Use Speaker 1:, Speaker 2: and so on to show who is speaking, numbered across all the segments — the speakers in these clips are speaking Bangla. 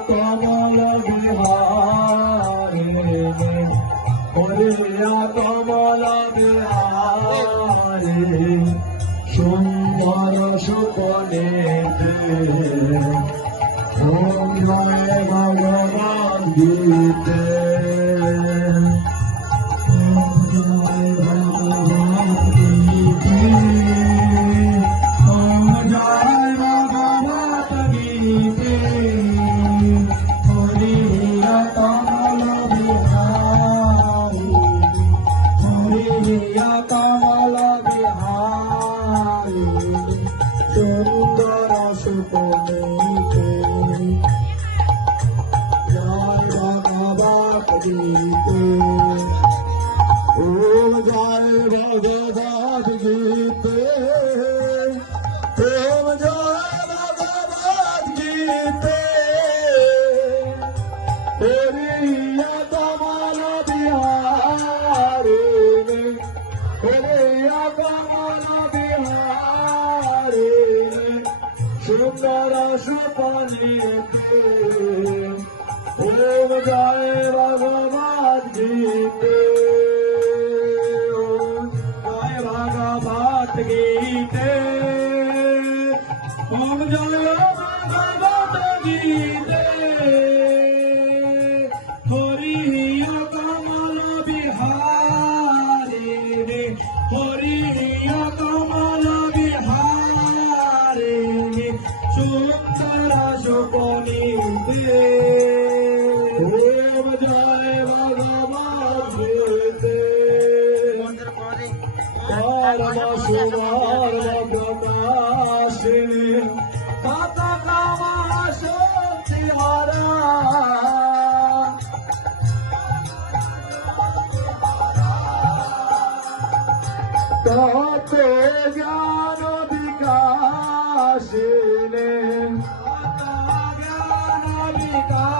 Speaker 1: কমল বিহারে হরিয়া কমল বিহারে সুন্দর সুপনে ভগবান গীতে ইয়া কমলা বিহারি। সুন্দর সুপমে सुंदरा सुपानी ओम जाए बाबा তপে জ্ঞান বিকাশিনে। জ্ঞান বিকাশ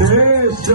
Speaker 1: ದೇಶ